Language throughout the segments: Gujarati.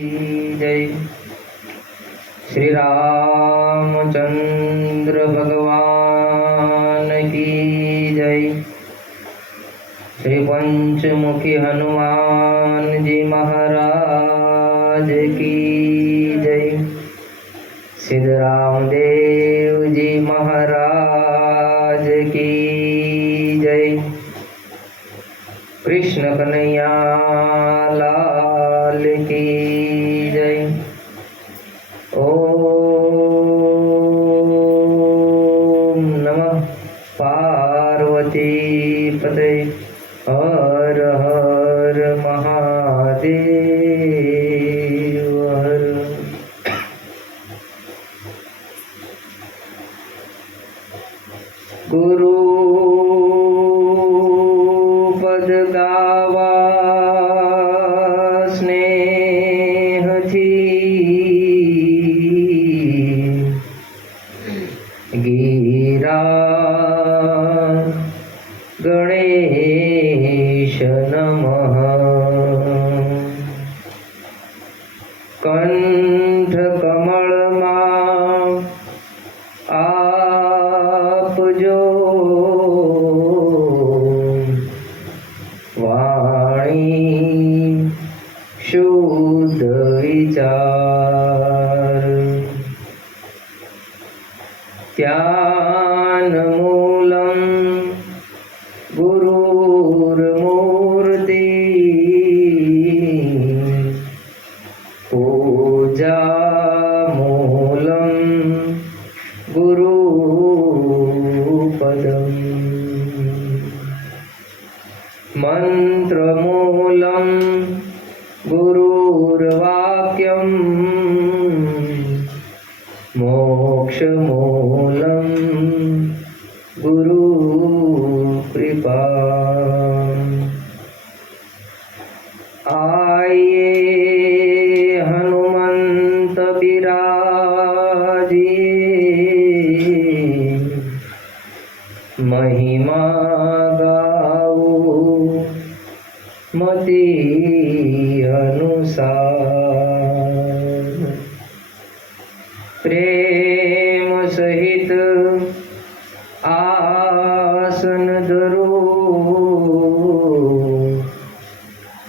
जय श्री रामचंद्र भगवान की जय। श्री पंचमुखी हनुमान जी महाराज की जय। सिद्धराम देव जी महाराज की जय। कृष्ण कन्हैया लाल की जय। ओम नमः पार्वती पते हर हर महादेव हर। गुरु पद गावा गीरा गणेश नमः। कंठ कमल मां आप जो वाणी शुद्ध विचार। ध्यानमूलं गुरुर्मूर्ति पूजामूलं गुरुपदम् मन्त्रमूलं गुरुर्वाक्यम् मोक्षमूलं गुरुकृपा। आइए हनुमंत बिराजिए, महिमा गाओ मति अनुसार। प्रेम सहित आसन धरो,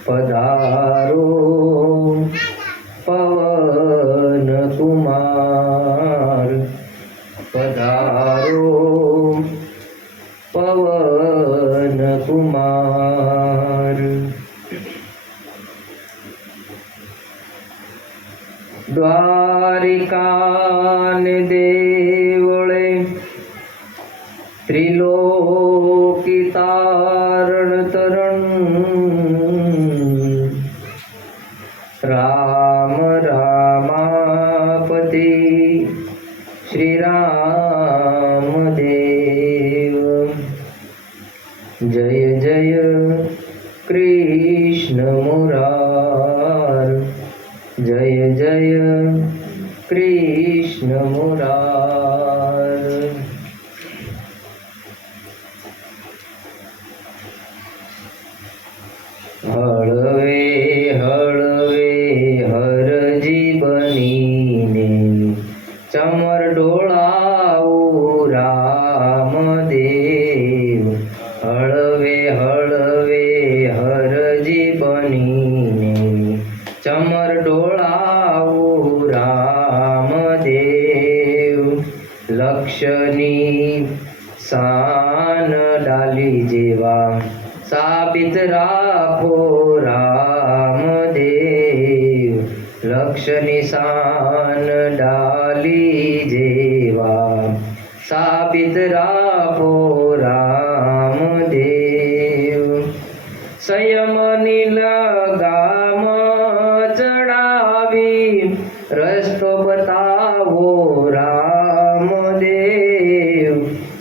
पधारो पवन कुमार। पधारो पवन कुमार। द्वारिकान देवळे त्रिलोकी तारण तरण। राम रामापती श्री राम देव। जय जय कृष्ण मुरार। जय जय कृष्ण मुरार। हळवे हळवे हरजी बनीने चमर डोळाऊ रामदेव। हळवे हळवे हरजी बनीने चमर डोळाऊ रामदेव। लक्षणी सान डाली जेवा साबित राखो रामदेव। लक्षणी सान डाली जेवा साबित राखो रामदेव। संयमनी लगाम चढावी रस्तो बतावो रामदेव।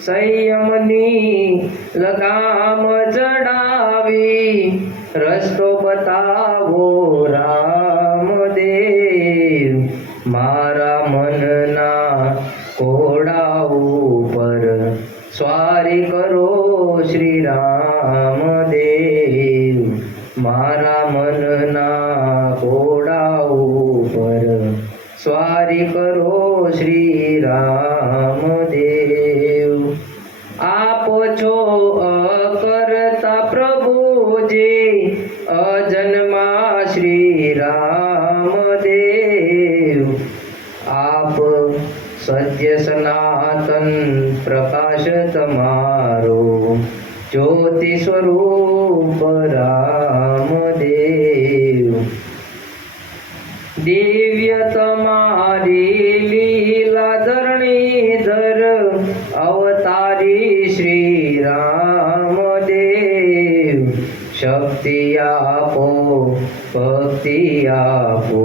संयमनी लगाम चढावी रस्तो बतावो रामदेव। मारा मनना कोडाऊ पर स्वारी करो श्री रामदेव। मारा मनना कोडाऊ સ્વારી કરો શ્રી રામદેવ. આપ છો અકર્તા પ્રભુજી, અજન્મા શ્રી રામદેવ. આપ સત્ય સનાતન પ્રકાશ તમારો, જ્યોતિ સ્વરૂપ રામદેવ. દિવ્ય તમારી લીલા ધરણીધર, અવતારી શ્રી રામદેવ. શક્તિ આપો, ભક્તિ આપો,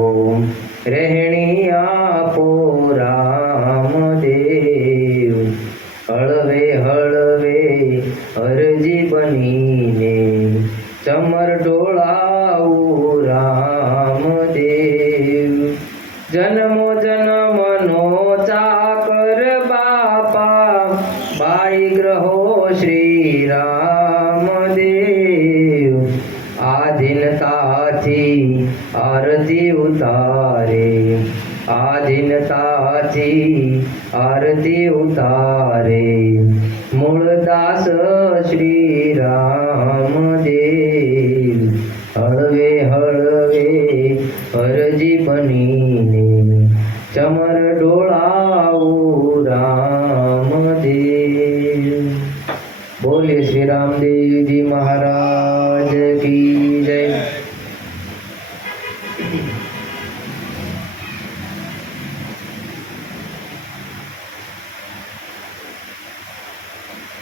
રહેણી આપો રામદેવ. હળવે હળવે અરજી બનીને ચમર ઢોળાવું રામદેવ. જન્મો જન્મનો ચાકર બાપા, બાઈ ગ્રહો શ્રી રામદેવ. આધીનતાથી આરતી ઉતારે, આધીનતાથી આરતી ઉતારે, મૂળદાસ શ્રી રામદેવ. હળવે હળવે અરજી બનીને ચમર ડોળાવું રામદેવ. બોલીએ શ્રી રામદેવજી મહારાજ કી જય.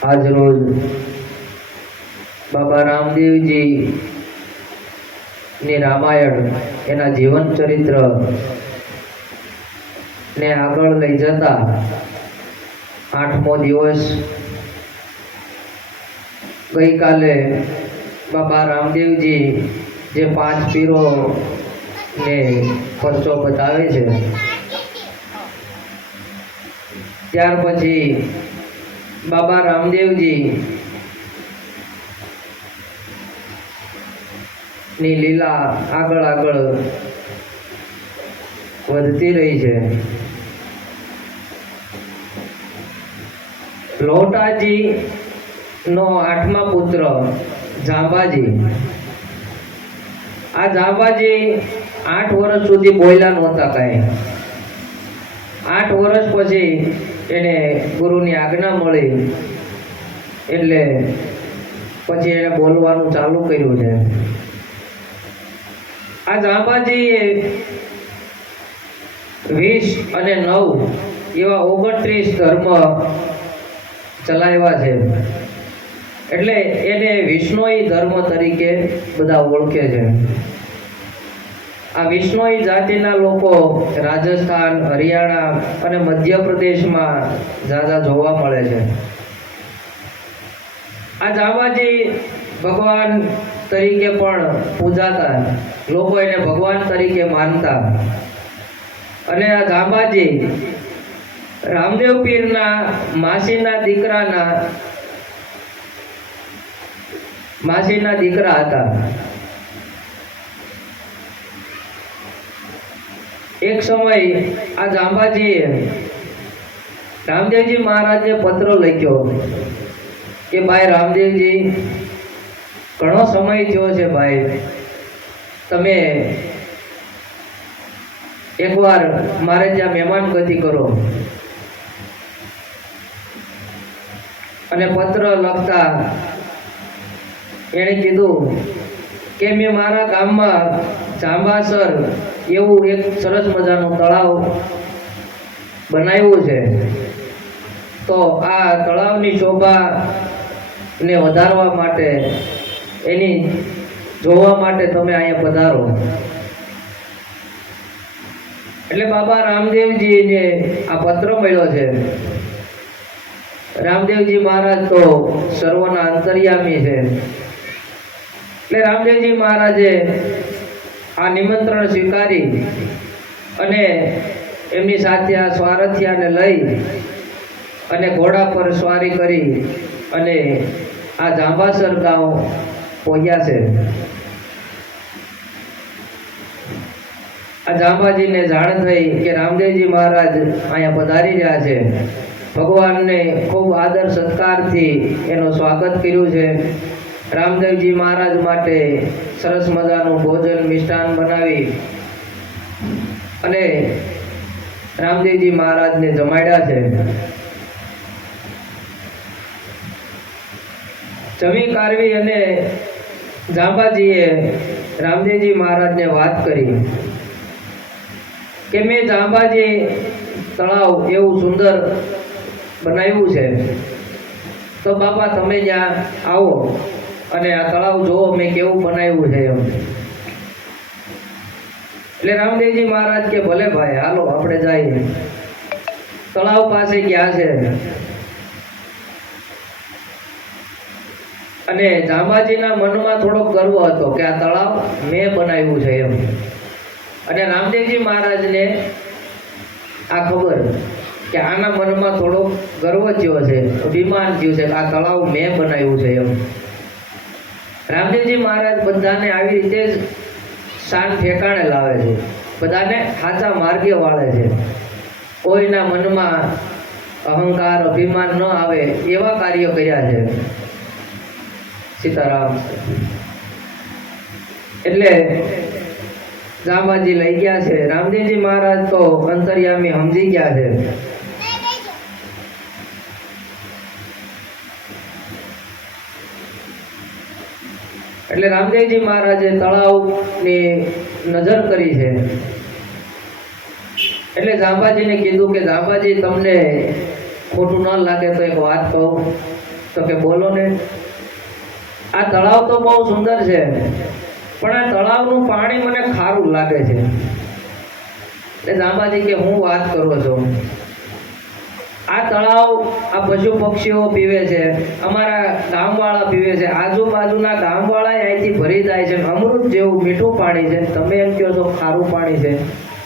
આજ રોજ બાબા રામદેવજી ની રામાયણ, એના જીવન ચરિત્ર ને આગળ લઈ જતા 8મો દિવસ. ગઈકાલે બાબા રામદેવજી જે 5 પીરો ને પરચો બતાવે છે, ત્યાર પછી બાબા રામદેવજી ની લીલા આગળ આગળ વધતી રહી છે. લોટાજી નો 8મા પુત્ર જાંબાજી. આ જાંબાજી 8 વર્ષ સુધી બોલ્યા નહોતા કાંઈ. 8 વર્ષ પછી એને ગુરુની આજ્ઞા મળી, એટલે પછી એને બોલવાનું ચાલુ કર્યું છે. આ જાંબાજીએ 20 અને 9 એવા 29 ધર્મ ચલાવ્યા છે. એટલે એને વિષ્ણોઈ ધર્મ તરીકે બધા ઓળખે છે. આ વિષ્ણોઈ જાતિના લોકો રાજસ્થાન, હરિયાણા અને મધ્યપ્રદેશમાં ઝાઝા જોવા મળે છે. આ જાંબાજી ભગવાન તરીકે પણ પૂજાતા, લોકો એને ભગવાન તરીકે માનતા. અને આ જાંબાજી રામદેવ પીરના માસીના દીકરા હતા. એક સમય આ જાંબાજીએ રામદેવજી મહારાજને પત્ર લખ્યો કે ભાઈ રામદેવજી, ઘણો સમય થયો છે ભાઈ, તમે એકવાર મારે ત્યાં મહેમાન ગતિ કરો. અને પત્ર લખતા એણે કીધું કે મેં મારા ગામમાં જાંબાસર એવું એક સરસ મજાનું તળાવ બનાવ્યું છે, તો આ તળાવની શોભાને વધારવા માટે, એની જોવા માટે તમે અહીંયા પધારો. એટલે બાબા રામદેવજીને આ પત્ર મળ્યો છે. રામદેવજી મહારાજ તો સર્વના અંતર્યામી છે. એટલે રામદેવજી મહારાજે આ નિમંત્રણ સ્વીકારી અને એમની સાથે આ સ્વારથિયાને લઈ અને ઘોડા પર સવારી કરી અને આ જાંબાસર ગાંવ પહોંચ્યા છે. આ જાંબાજીને જાણ થઈ કે રામદેવજી મહારાજ અહીંયા પધારી રહ્યા છે. ભગવાનને ખૂબ આદર સત્કારથી એનું સ્વાગત કર્યું છે. રામદેવજી મહારાજ માટે સરસ મજાનું ભોજન મિષ્ટાન બનાવી અને રામદેવજી મહારાજને જમાડ્યા છે. જમી કારવી અને જાંબાજીએ રામદેવજી મહારાજને વાત કરી કે મેં જાંબાજી તળાવ એવું સુંદર બનાવ્યું છે, તો બાપા તમે ત્યાં આવો અને આ તળાવ જોવો મેં કેવું બનાવ્યું છે એમ. એટલે રામદેવજી મહારાજ કે ભલે ભાઈ હાલો આપણે જઈએ. તળાવ પાસે ગયા છે અને જાંબાજીના મનમાં થોડોક ગર્વ હતો કે આ તળાવ મેં બનાવ્યું છે એમ. અને રામદેવજી મહારાજને આ ખબર કે આના મનમાં થોડો ગર્વ થયો છે, અભિમાન થયું છે કે આ તળાવ મેં બનાવ્યું છે એમ. રામદેવજી મહારાજ બધાને આવી રીતે જ શાન ઠેકાણે લાવે છે, બધાને સાચા માર્ગે વાળે છે. કોઈના મનમાં અહંકાર અભિમાન ન આવે એવા કાર્ય કર્યા છે. સીતારામ. એટલે જાંબાજી લઈ ગયા છે. રામદેવજી મહારાજ તો અંતર્યામી સમજી ગયા છે. એટલે રામદેવજી મહારાજે તળાવની નજર કરી છે. એટલે જાંબાજીને કીધું કે જાંબાજી તમને ખોટું ન લાગે તો એક વાત કહું. તો કે બોલો ને. આ તળાવ તો બહુ સુંદર છે, પણ આ તળાવનું પાણી મને ખારું લાગે છે. એટલે જાંબાજી કે હું વાત કરો છો? આ તળાવ આ પશુ પક્ષીઓ પીવે છે, અમારા ગામવાળા પીવે છે, આજુબાજુના ગામવાળા અહીંથી ભરી જાય છે, અમૃત જેવું મીઠું પાણી છે. તમે એમ કહો છો ખારું પાણી છે.